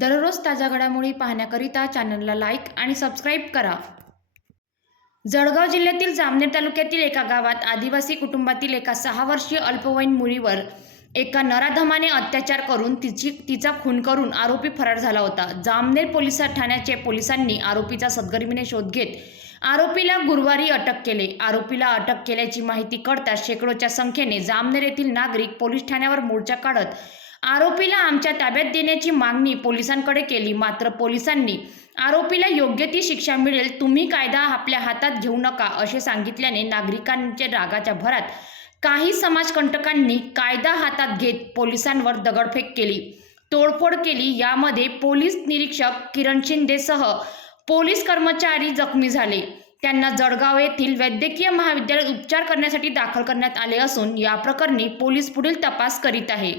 दररोज ताज्या घडामोडी पाहण्याकरिता चॅनलला लाईक आणि सबस्क्राईब करा. जळगाव जिल्ह्यातील जामनेर तालुक्यातील एका गावात आदिवासी कुटुंबातील एका सहा वर्षीय अल्पवयीन मुलीवर एका नराधमाने अत्याचार करून तिची तिचा खून करून आरोपी फरार झाला होता. जामनेर पोलीस ठाण्याचे पोलिसांनी आरोपीचा सदगर्मीने शोध घेत आरोपीला गुरुवारी अटक केले. आरोपीला अटक केल्याची माहिती कळताच शेकडोच्या संख्येने जामनेर येथील नागरिक पोलीस ठाण्यावर मोर्चा काढत आरोपीला आमच्या ताब्यात देण्याची मागणी पोलिसांकडे केली. मात्र पोलिसांनी आरोपीला योग्य ती शिक्षा मिळेल तुम्ही कायदा आपल्या हातात घेऊ नका असे सांगितल्याने नागरिकांच्या रागाच्या भरात काही समाजकंटकांनी कायदा हातात घेत पोलिसांवर दगडफेक केली. तोडफोड केली. यामध्ये पोलीस निरीक्षक किरण शिंदेसह पोलीस कर्मचारी जखमी झाले. त्यांना जळगाव येथील वैद्यकीय महाविद्यालयात उपचार करण्यासाठी दाखल करण्यात आले असून या प्रकरणी पोलीस पुढील तपास करीत आहे.